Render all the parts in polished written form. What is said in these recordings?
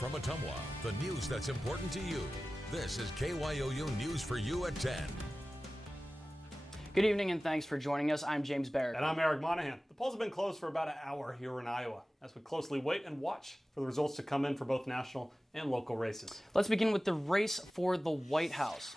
from Ottumwa, the news that's important to you. This is KYOU News for You at 10. Good evening and thanks for joining us. I'm James Barrickman. And I'm Eric Monaghan. The polls have been closed for about an hour here in Iowa as we closely wait and watch for the results to come in for both national and local races. Let's begin with the race for the White House.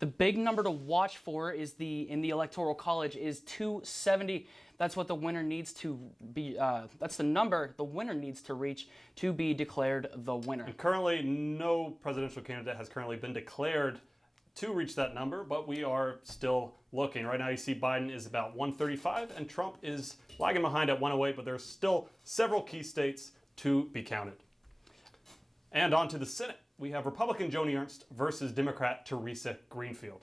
The big number to watch for is in the Electoral College is 270. That's what the winner needs to be. That's the number the winner needs to reach to be declared the winner. And currently, no presidential candidate has currently been declared to reach that number, but we are still looking. Right now you see Biden is about 135 and Trump is lagging behind at 108, but there's still several key states to be counted. And on to the Senate. We have Republican Joni Ernst versus Democrat Teresa Greenfield.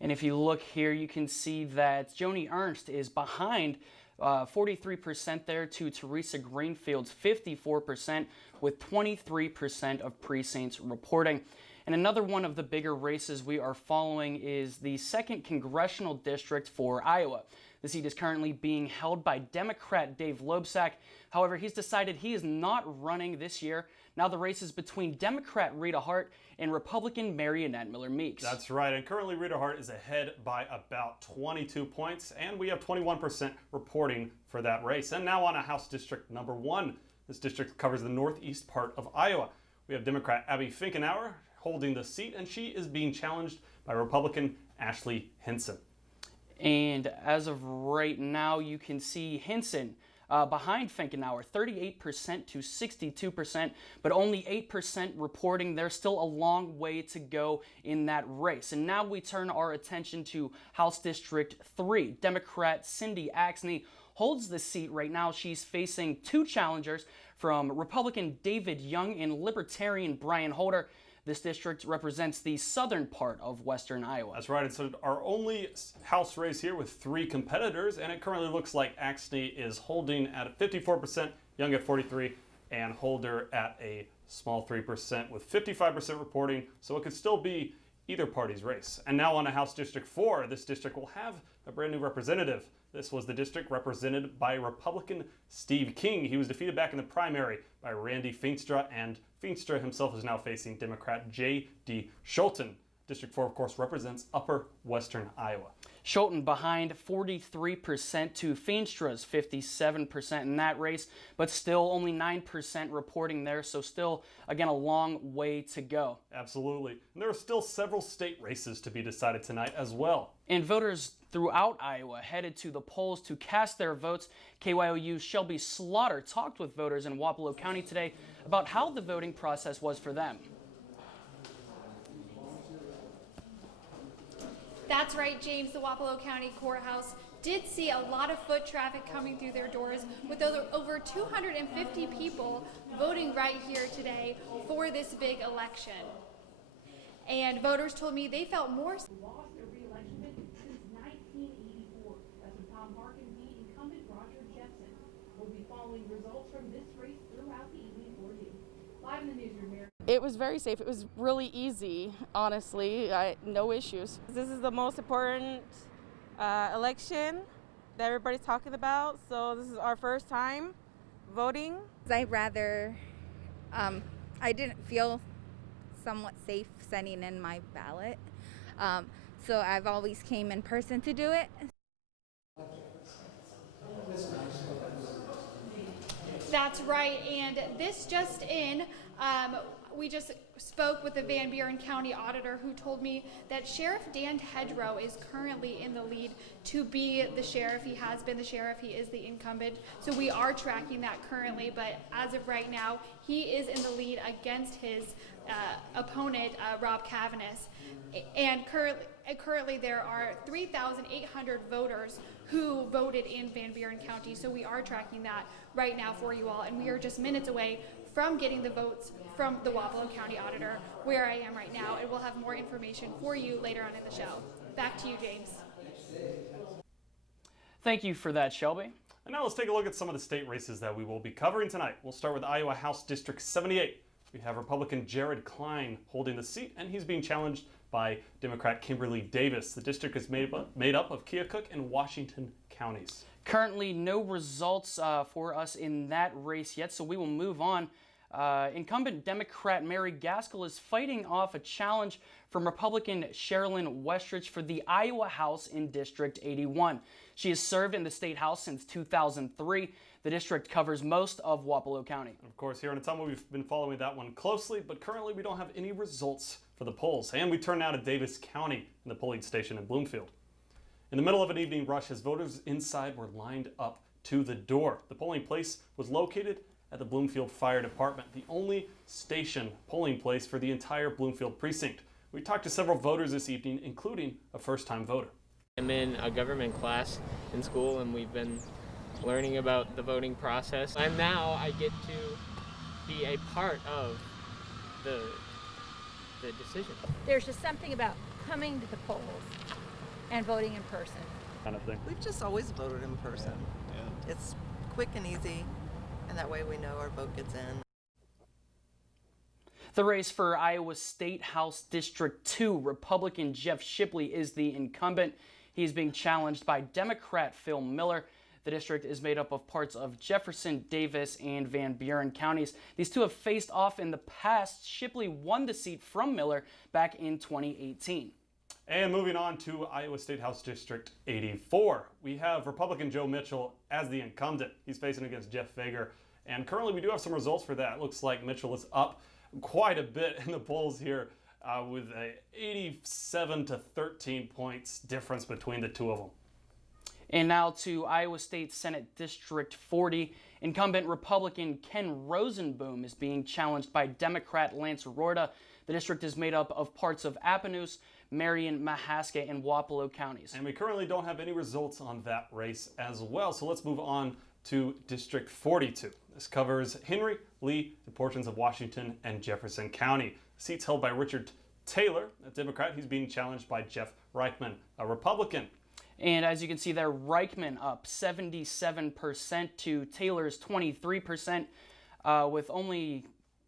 And if you look here, you can see that Joni Ernst is behind 43% there to Teresa Greenfield's 54%, with 23% of precincts reporting. And another one of the bigger races we are following is the 2nd Congressional District for Iowa. The seat is currently being held by Democrat Dave Loebsack. However, he's decided he is not running this year. Now the race is between Democrat Rita Hart and Republican Marionette Miller Meeks. That's right, and currently Rita Hart is ahead by about 22 points, and we have 21% reporting for that race. And now on to House District number 1. This district covers the northeast part of Iowa. We have Democrat Abby Finkenauer holding the seat, and she is being challenged by Republican Ashley Hinson. And as of right now, you can see Hinson behind Finkenauer, 38% to 62%, but only 8% reporting. There's still a long way to go in that race. And now we turn our attention to House District 3. Democrat Cindy Axne holds the seat right now. She's facing two challengers from Republican David Young and Libertarian Brian Holder. This district represents the southern part of western Iowa. That's right. It's our only House race here with 3 competitors, and it currently looks like Axne is holding at 54%, Young at 43%, and Holder at a small 3% with 55% reporting, so it could still be either party's race. And now on to House District 4. This district will have a brand new representative. This was the district represented by Republican Steve King. He was defeated back in the primary by Randy Feenstra, and Feenstra himself is now facing Democrat J.D. Scholten. District 4, of course, represents upper western Iowa. Scholten behind 43% to Feenstra's 57% in that race, but still only 9% reporting there, so still, again, a long way to go. Absolutely. And there are still several state races to be decided tonight as well. And voters throughout Iowa headed to the polls to cast their votes. KYOU's Shelby Slaughter talked with voters in Wapello County today about how the voting process was for them. That's right, James. The Wapello County Courthouse did see a lot of foot traffic coming through their doors, with over 250 people voting right here today for this big election. And voters told me they felt more lost their re-election bid since 1984. That's when Tom Harkin beat incumbent Roger Jepson. We'll be following results from this race throughout the evening for you. Live in the newsroom, Mary. It was very safe. It was really easy, honestly. No issues. This is the most important election that everybody's talking about, so this is our first time voting. I didn't feel somewhat safe sending in my ballot, so I've always came in person to do it. That's right, and this just in, we just spoke with the Van Buren County Auditor, who told me that Sheriff Dan Hedgerow is currently in the lead to be the sheriff. He has been the sheriff. He is the incumbent. So we are tracking that currently, but as of right now, he is in the lead against his opponent, Rob Cavanis. And currently there are 3,800 voters who voted in Van Buren County. So we are tracking that right now for you all, and we are just minutes away from getting the votes from the Wapello County Auditor, where I am right now, and we'll have more information for you later on in the show. Back to you, James. Thank you for that, Shelby. And now let's take a look at some of the state races that we will be covering tonight. We'll start with Iowa House District 78. We have Republican Jared Klein holding the seat, and he's being challenged by Democrat Kimberly Davis. The district is made up of Keokuk and Washington counties. Currently, no results for us in that race yet, so we will move on. Incumbent Democrat Mary Gaskell is fighting off a challenge from Republican Sherilyn Westrich for the Iowa House in District 81. She has served in the state house since 2003. The district covers most of Wapello County. Of course, here in Ottumwa, we've been following that one closely, but currently we don't have any results for the polls. And we turn now to Davis County in the polling station in Bloomfield. In the middle of an evening rush, as voters inside were lined up to the door. The polling place was located at the Bloomfield Fire Department, the only station polling place for the entire Bloomfield precinct. We talked to several voters this evening, including a first-time voter. I'm in a government class in school, and we've been learning about the voting process. And now I get to be a part of the decision. There's just something about coming to the polls and voting in person. Kind of thing. We've just always voted in person. Yeah. It's quick and easy, and that way we know our vote gets in. The race for Iowa State House District 2, Republican Jeff Shipley is the incumbent. He's being challenged by Democrat Phil Miller. The district is made up of parts of Jefferson, Davis, and Van Buren counties. These two have faced off in the past. Shipley won the seat from Miller back in 2018. And moving on to Iowa State House District 84. We have Republican Joe Mitchell as the incumbent. He's facing against Jeff Fager. And currently we do have some results for that. It looks like Mitchell is up quite a bit in the polls here with a 87 to 13 points difference between the two of them. And now to Iowa State Senate District 40. Incumbent Republican Ken Rosenboom is being challenged by Democrat Lance Rorda. The district is made up of parts of Appanoose, Marion, Mahaska, and Wapello counties. And we currently don't have any results on that race as well. So let's move on to District 42. This covers Henry, Lee, and portions of Washington and Jefferson County. The seat's held by Richard Taylor, a Democrat. He's being challenged by Jeff Reichman, a Republican. And as you can see there, Reichman up 77% to Taylor's 23%, with only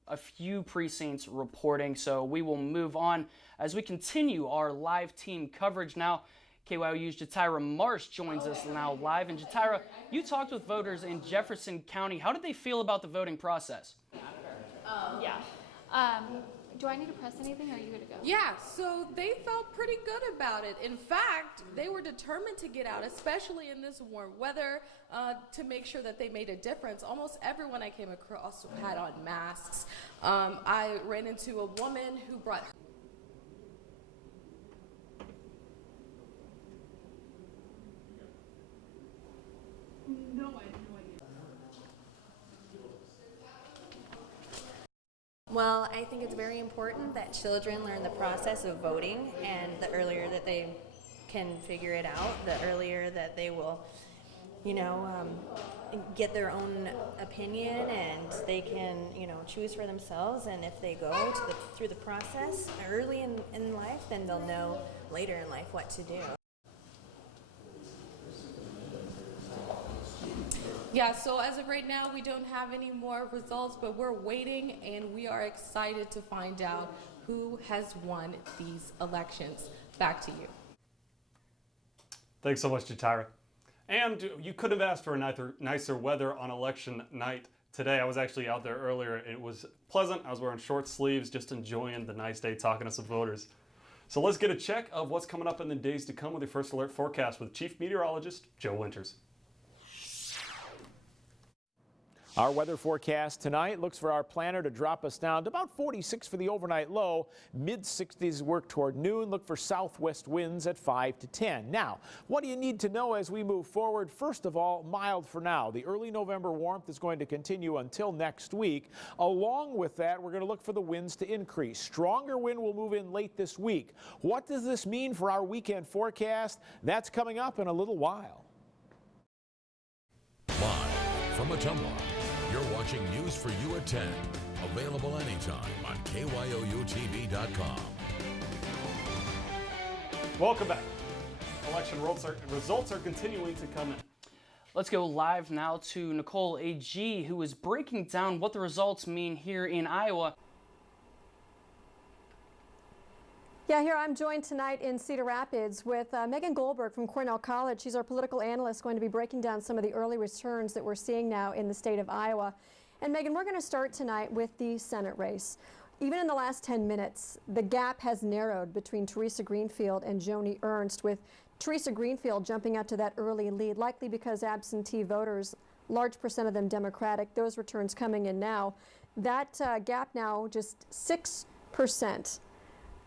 a few precincts reporting. So we will move on as we continue our live team coverage now. KYOU's Jatira Marsh joins us now live. And Jatira, you talked with voters in Jefferson County. How did they feel about the voting process? Do I need to press anything, or are you good to go? Yeah, so they felt pretty good about it. In fact, they were determined to get out, especially in this warm weather, to make sure that they made a difference. Almost everyone I came across had on masks. I ran into a woman who brought her Well, I think it's very important that children learn the process of voting, and the earlier that they can figure it out, the earlier that they will, get their own opinion, and they can, choose for themselves. And if they go through the process early in life, then they'll know later in life what to do. Yeah, so as of right now, we don't have any more results, but we're waiting, and we are excited to find out who has won these elections. Back to you. Thanks so much, Jatira. And you could have asked for a nicer weather on election night today. I was actually out there earlier. It was pleasant. I was wearing short sleeves, just enjoying the nice day, talking to some voters. So let's get a check of what's coming up in the days to come with your First Alert forecast with Chief Meteorologist Joe Winters. Our weather forecast tonight looks for our planner to drop us down to about 46 for the overnight low. Mid-60s work toward noon. Look for southwest winds at 5 to 10. Now, what do you need to know as we move forward? First of all, mild for now. The early November warmth is going to continue until next week. Along with that, we're going to look for the winds to increase. Stronger wind will move in late this week. What does this mean for our weekend forecast? That's coming up in a little while. Live from Ottumwa. You're watching News for You at 10. Available anytime on KYOUTV.com. Welcome back. Election results are continuing to come in. Let's go live now to Nicole A.G., who is breaking down what the results mean here in Iowa. Yeah, here I'm joined tonight in Cedar Rapids with Megan Goldberg from Cornell College. She's our political analyst, going to be breaking down some of the early returns that we're seeing now in the state of Iowa. And Megan, we're going to start tonight with the Senate race. Even in the last 10 minutes, the gap has narrowed between Teresa Greenfield and Joni Ernst, with Teresa Greenfield jumping out to that early lead, likely because absentee voters, large percent of them Democratic, those returns coming in now. That gap now just 6%.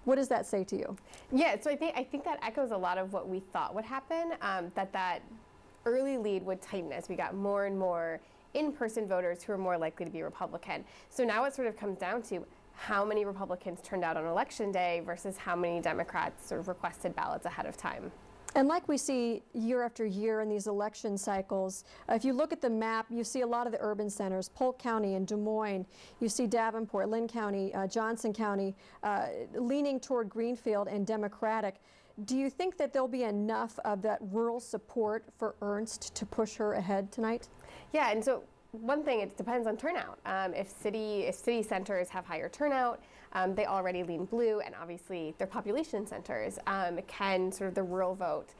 What does that say to you? Yeah, so I think that echoes a lot of what we thought would happen, that early lead would tighten as we got more and more in-person voters who are more likely to be Republican. So now it sort of comes down to how many Republicans turned out on Election Day versus how many Democrats sort of requested ballots ahead of time. And like we see year after year in these election cycles, if you look at the map, you see a lot of the urban centers, Polk County and Des Moines. You see Davenport, Lynn County, Johnson County, leaning toward Greenfield and Democratic. Do you think that there'll be enough of that rural support for Ernst to push her ahead tonight? Yeah, and so one thing, it depends on turnout. If city centers have higher turnout, they already lean blue, and obviously their population centers can sort of the rural vote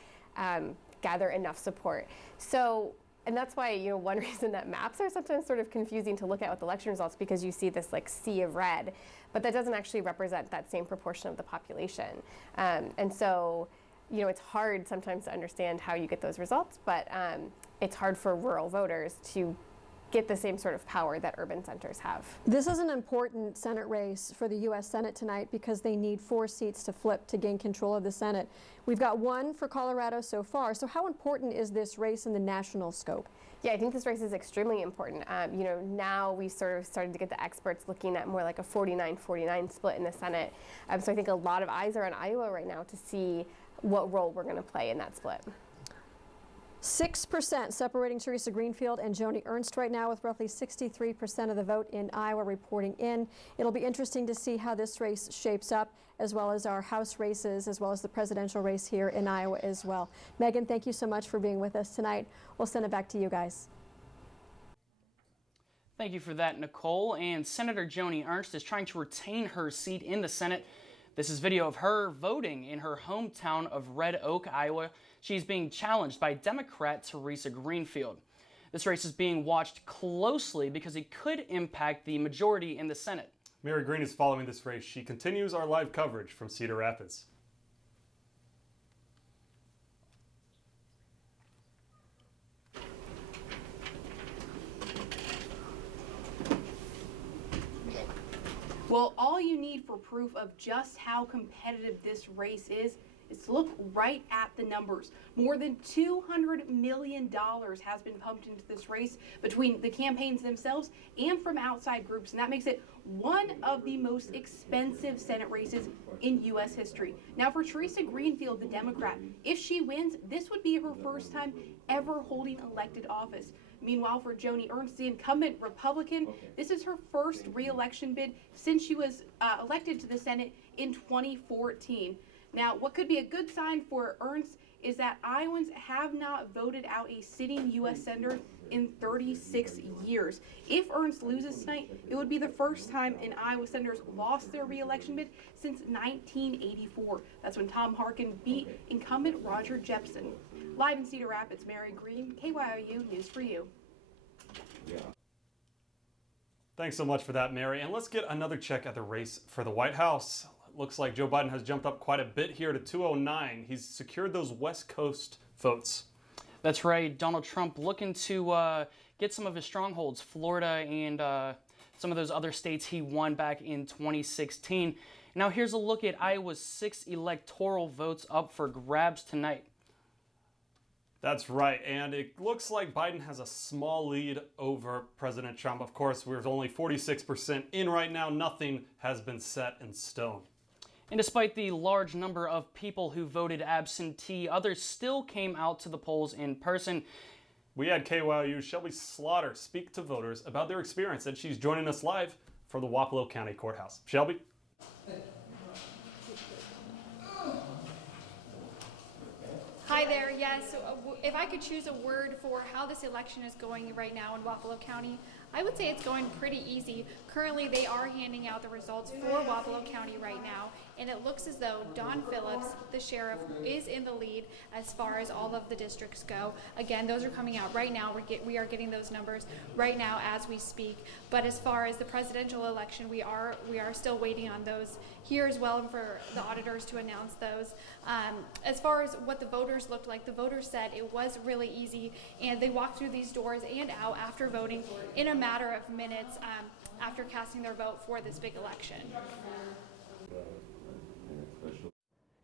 gather enough support. So, and that's why, you know, one reason that maps are sometimes sort of confusing to look at with election results, because you see this like sea of red, but that doesn't actually represent that same proportion of the population. And so, you know, it's hard sometimes to understand how you get those results, but it's hard for rural voters to get the same sort of power that urban centers have. This is an important Senate race for the U.S. Senate tonight because they need 4 seats to flip to gain control of the Senate. We've got 1 for Colorado so far. So how important is this race in the national scope? Yeah, I think this race is extremely important. You know, now we sort of started to get the experts looking at more like a 49-49 split in the Senate. So I think a lot of eyes are on Iowa right now to see what role we're going to play in that split. 6% separating Teresa Greenfield and Joni Ernst right now, with roughly 63% of the vote in Iowa reporting in. It'll be interesting to see how this race shapes up, as well as our House races, as well as the presidential race here in Iowa as well. Megan, thank you so much for being with us tonight. We'll send it back to you guys. Thank you for that, Nicole. And Senator Joni Ernst is trying to retain her seat in the Senate. This is video of her voting in her hometown of Red Oak, Iowa. She's being challenged by Democrat Teresa Greenfield. This race is being watched closely because it could impact the majority in the Senate. Mary Green is following this race. She continues our live coverage from Cedar Rapids. Well, all you need for proof of just how competitive this race is to look right at the numbers. More than $200 million has been pumped into this race between the campaigns themselves and from outside groups, and that makes it one of the most expensive Senate races in U.S. history. Now, for Teresa Greenfield, the Democrat, if she wins, this would be her first time ever holding elected office. Meanwhile, for Joni Ernst, the incumbent Republican, this is her first re-election bid since she was elected to the Senate in 2014. Now, what could be a good sign for Ernst is that Iowans have not voted out a sitting U.S. Senator in 36 years. If Ernst loses tonight, it would be the first time an Iowa Senators lost their re-election bid since 1984. That's when Tom Harkin beat incumbent Roger Jepsen. Live in Cedar Rapids, Mary Green, KYOU News for You. Thanks so much for that, Mary. And let's get another check at the race for the White House. Looks like Joe Biden has jumped up quite a bit here to 209. He's secured those West Coast votes. That's right. Donald Trump looking to get some of his strongholds, Florida and some of those other states he won back in 2016. Now here's a look at Iowa's 6 electoral votes up for grabs tonight. That's right, and it looks like Biden has a small lead over President Trump. Of course, we're only 46% in right now. Nothing has been set in stone. And despite the large number of people who voted absentee, others still came out to the polls in person. We had KYOU Shelby Slaughter speak to voters about their experience, and she's joining us live from the Wapello County Courthouse. Shelby? Hi there. Yes, so if I could choose a word for how this election is going right now in Wapello County, I would say it's going pretty easy. Currently, they are handing out the results for Wapello County right now, and it looks as though Don Phillips, the sheriff, is in the lead as far as all of the districts go. Again, those are coming out right now. We are getting those numbers right now as we speak. But as far as the presidential election, we are still waiting on those here as well, and for the auditors to announce those. As far as what the voters looked like, the voters said it was really easy, and they walked through these doors and out after voting in a matter of minutes after casting their vote for this big election.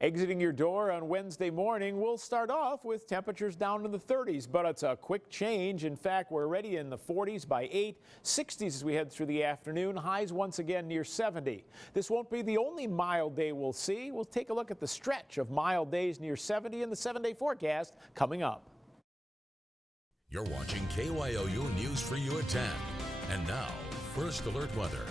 Exiting your door on Wednesday morning, we'll start off with temperatures down in the 30s, but it's a quick change. In fact, we're already in the 40s by 8, 60s as we head through the afternoon, highs once again near 70. This won't be the only mild day we'll see. We'll take a look at the stretch of mild days near 70 in the 7-day forecast coming up. You're watching KYOU News for You at 10. And now, First Alert Weather.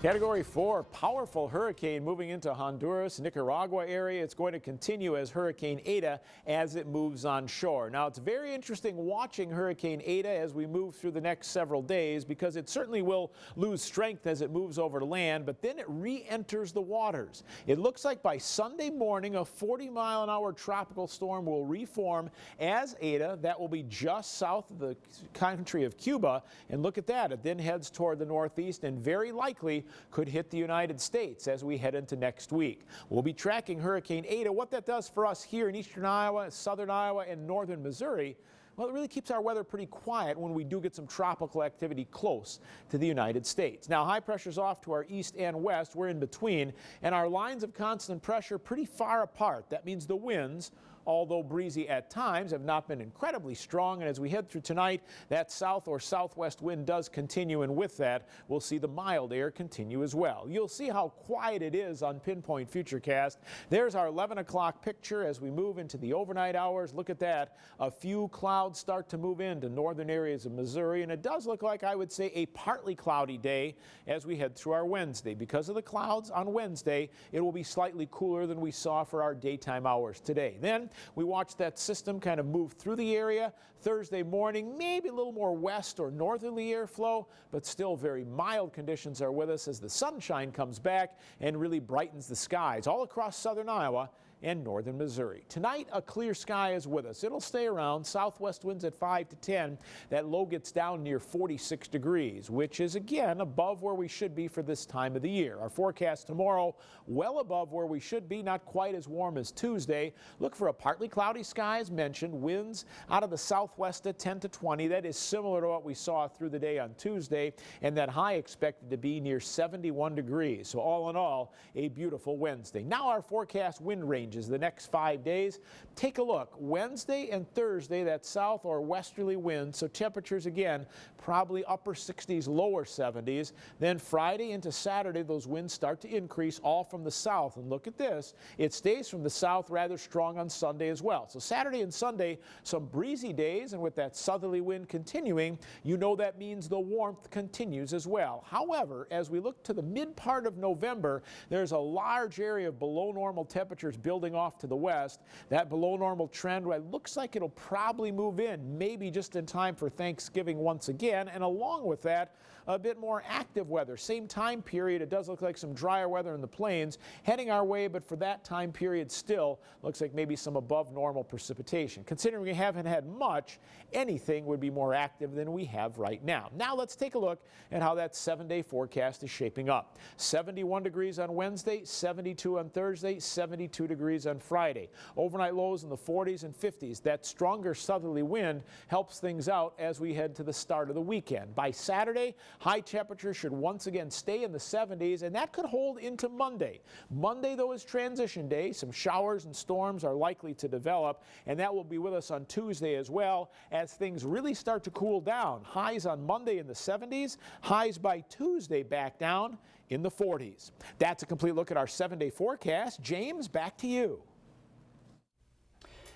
Category 4, powerful hurricane moving into Honduras, Nicaragua area. It's going to continue as Hurricane Eta as it moves on shore. Now, it's very interesting watching Hurricane Eta as we move through the next several days, because it certainly will lose strength as it moves over to land, but then it re-enters the waters. It looks like by Sunday morning, a 40-mile-an-hour tropical storm will reform as Eta. That will be just south of the country of Cuba. And look at that. It then heads toward the northeast and very likely could hit the United States as we head into next week. We'll be tracking Hurricane Eta. What that does for us here in eastern Iowa, southern Iowa, and northern Missouri, well, it really keeps our weather pretty quiet when we do get some tropical activity close to the United States. Now, high pressure's off to our east and west. We're in between, and our lines of constant pressure pretty far apart. That means the winds, although breezy at times, have not been incredibly strong. And as we head through tonight, that south or southwest wind does continue, and with that, we'll see the mild air continue as well. You'll see how quiet it is on Pinpoint Futurecast. There's our 11 o'clock picture as we move into the overnight hours. Look at that. A few clouds start to move into northern areas of Missouri, and it does look like, I would say, a partly cloudy day as we head through our Wednesday. Because of the clouds on Wednesday, it will be slightly cooler than we saw for our daytime hours today. Then we watch that system kind of move through the area. Thursday morning, maybe a little more west or northerly airflow, but still very mild conditions are with us as the sunshine comes back and really brightens the skies all across southern Iowa and northern Missouri. Tonight, a clear sky is with us. It'll stay around. Southwest winds at 5 to 10. That low gets down near 46 degrees, which is, again, above where we should be for this time of the year. Our forecast tomorrow, well above where we should be, not quite as warm as Tuesday. Look for a partly cloudy sky, as mentioned. Winds out of the southwest at 10 to 20. That is similar to what we saw through the day on Tuesday, and that high expected to be near 71 degrees. So all in all, a beautiful Wednesday. Now our forecast wind range the next 5 days. Take a look. Wednesday and Thursday, that south or westerly wind, so temperatures again probably upper 60s, lower 70s. Then Friday into Saturday, those winds start to increase, all from the south. And look at this. It stays from the south rather strong on Sunday as well. So Saturday and Sunday, some breezy days, and with that southerly wind continuing, you know that means the warmth continues as well. However, as we look to the mid part of November, there's a large area of below normal temperatures building off to the west. That below normal trend, well, it looks like it'll probably move in, maybe just in time for Thanksgiving once again. And along with that, a bit more active weather. Same time period, it does look like some drier weather in the plains heading our way, but for that time period still looks like maybe some above normal precipitation. Considering we haven't had much, anything would be more active than we have right now. Now let's take a look at how that 7-day forecast is shaping up. 71 degrees on Wednesday, 72 on Thursday, 72 degrees on Friday. Overnight lows in the 40s and 50s. That stronger southerly wind helps things out as we head to the start of the weekend. By Saturday, high temperatures should once again stay in the 70s, and that could hold into Monday. Monday, though, is transition day. Some showers and storms are likely to develop, and that will be with us on Tuesday as well as things really start to cool down. Highs on Monday in the 70s, highs by Tuesday back down in the 40s. That's a complete look at our 7-day forecast. James, back to you.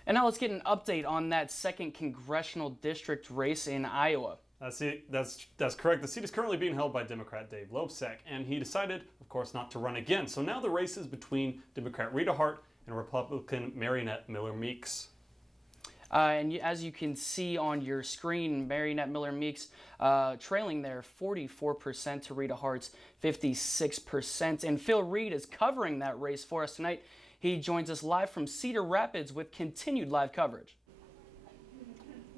And now let's get an update on that 2nd congressional district race in Iowa. That's correct. The seat is currently being held by Democrat Dave Loebsack, and he decided, of course, not to run again. So now the race is between Democrat Rita Hart and Republican Marinette Miller Meeks. As you can see on your screen, Marionette Miller Meeks trailing there 44% to Rita Hart's 56%. And Phil Reed is covering that race for us tonight. He joins us live from Cedar Rapids with continued live coverage.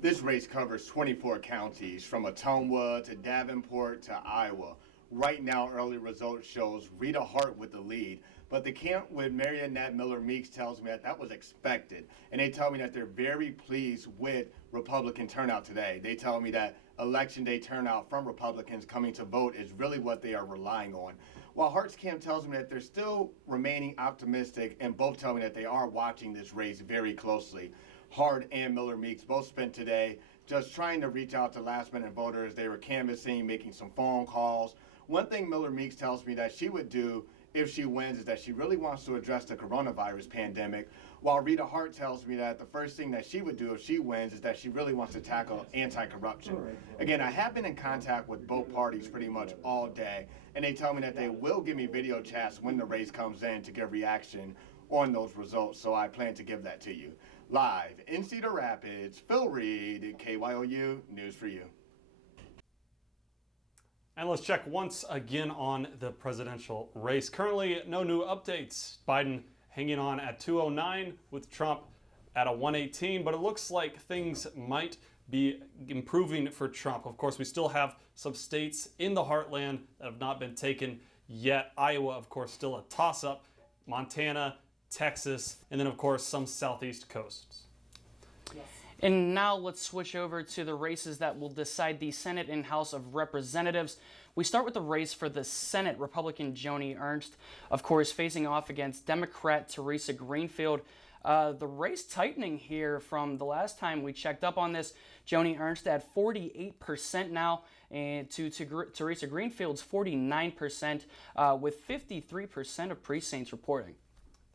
This race covers 24 counties from Ottumwa to Davenport to Iowa. Right now, early results shows Rita Hart with the lead, but the camp with Marionette Miller Meeks tells me that that was expected, and they tell me that they're very pleased with Republican turnout today. They tell me that Election Day turnout from Republicans coming to vote is really what they are relying on. While Hart's camp tells me that they're still remaining optimistic, and both tell me that they are watching this race very closely. Hart and Miller Meeks both spent today just trying to reach out to last-minute voters. They were canvassing, making some phone calls. One thing Miller Meeks tells me that she would do if she wins is that she really wants to address the coronavirus pandemic, while Rita Hart tells me that the first thing that she would do if she wins is that she really wants to tackle anti-corruption. Again, I have been in contact with both parties pretty much all day, and they tell me that they will give me video chats when the race comes in to give reaction on those results, so I plan to give that to you. Live in Cedar Rapids, Phil Reed, KYOU News for You. And let's check once again on the presidential race. Currently, no new updates. Biden hanging on at 209 with Trump at a 118, but it looks like things might be improving for Trump. Of course, we still have some states in the heartland that have not been taken yet. Iowa, of course, still a toss-up. Montana, Texas, and then, of course, some southeast coasts. And now let's switch over to the races that will decide the Senate and House of Representatives. We start with the race for the Senate. Republican Joni Ernst, of course, facing off against Democrat Teresa Greenfield. The race tightening here from the last time we checked up on this. Joni Ernst at 48% now, and to Teresa Greenfield's 49%, with 53% of precincts reporting.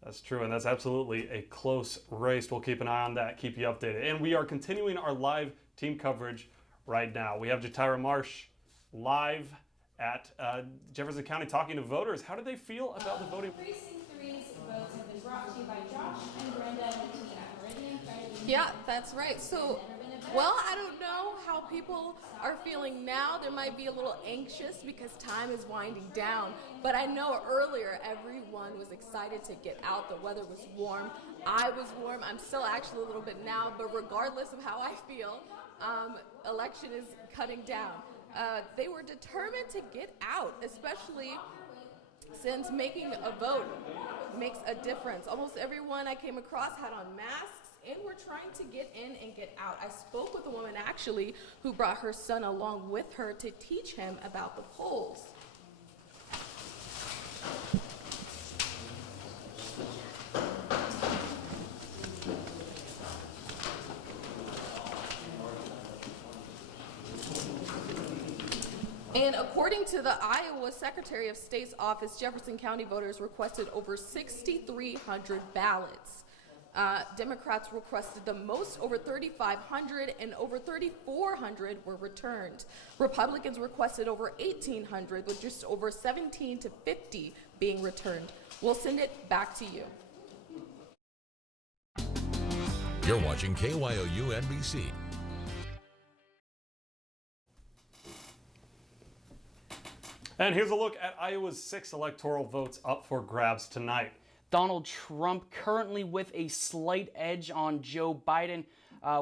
That's true, and that's absolutely a close race. We'll keep an eye on that, keep you updated. And we are continuing our live team coverage right now. We have Jatira Marsh live at Jefferson County talking to voters. How do they feel about the voting? Precinct 3's votes have been brought to you by Josh and Brenda Meridian. Yeah, that's right. So, well, I don't know how people are feeling now. They might be a little anxious because time is winding down. But I know earlier everyone was excited to get out. The weather was warm. I was warm. I'm still actually a little bit now. But regardless of how I feel, election is cutting down. They were determined to get out, especially since making a vote makes a difference. Almost everyone I came across had on masks, and we're trying to get in and get out. I spoke with a woman actually who brought her son along with her to teach him about the polls. And according to the Iowa Secretary of State's office, Jefferson County voters requested over 6,300 ballots. Democrats requested the most, over 3,500, and over 3,400 were returned. Republicans requested over 1,800, with just over 17 to 50 being returned. We'll send it back to you. You're watching KYOU NBC. And here's a look at Iowa's 6 electoral votes up for grabs tonight. Donald Trump currently with a slight edge on Joe Biden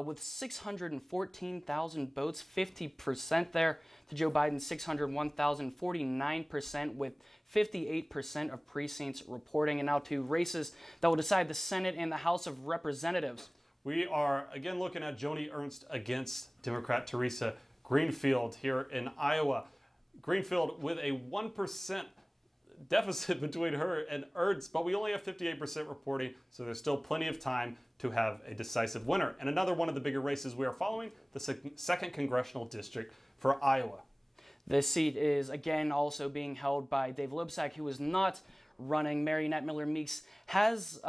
with 614,000 votes, 50% there to Joe Biden, 601,000, 49% with 58% of precincts reporting. And now to races that will decide the Senate and the House of Representatives. We are again looking at Joni Ernst against Democrat Teresa Greenfield here in Iowa. Greenfield with a 1% deficit between her and Ernst, but we only have 58% reporting, so there's still plenty of time to have a decisive winner. And another one of the bigger races we are following, the 2nd Congressional District for Iowa. This seat is again also being held by Dave Lobsack, who is not running. Marionette Miller Meeks is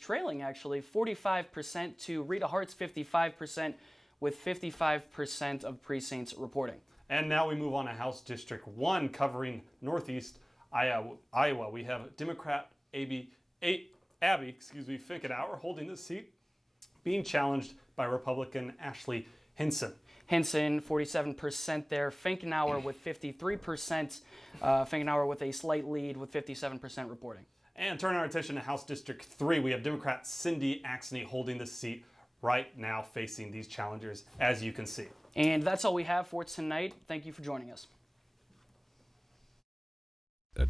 trailing actually 45% to Rita Hart's 55%, with 55% of precincts reporting. And now we move on to House District 1, covering Northeast Iowa. We have Democrat Abby Finkenauer holding this seat. being challenged by Republican Ashley Hinson. Hinson, 47% there. Finkenauer with 53%. Finkenauer with a slight lead with 57% reporting. And turning our attention to House District 3, we have Democrat Cindy Axney holding the seat right now, facing these challengers, as you can see. And that's all we have for tonight. Thank you for joining us.